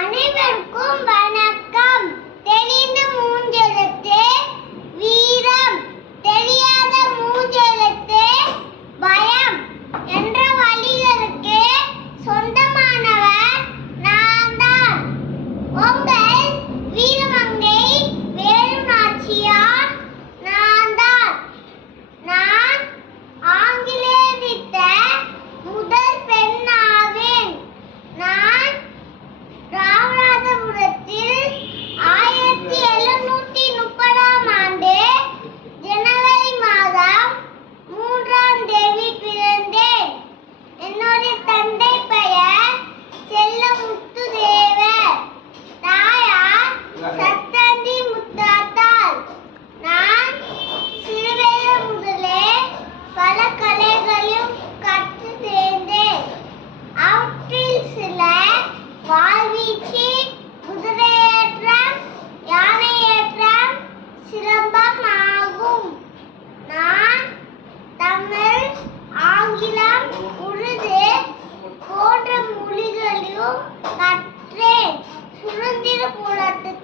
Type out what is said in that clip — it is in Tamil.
Anne ஆங்கிலம் உருது போன்ற மொழிகளையும் கற்றேன் சுதந்திர போராட்டத்தில்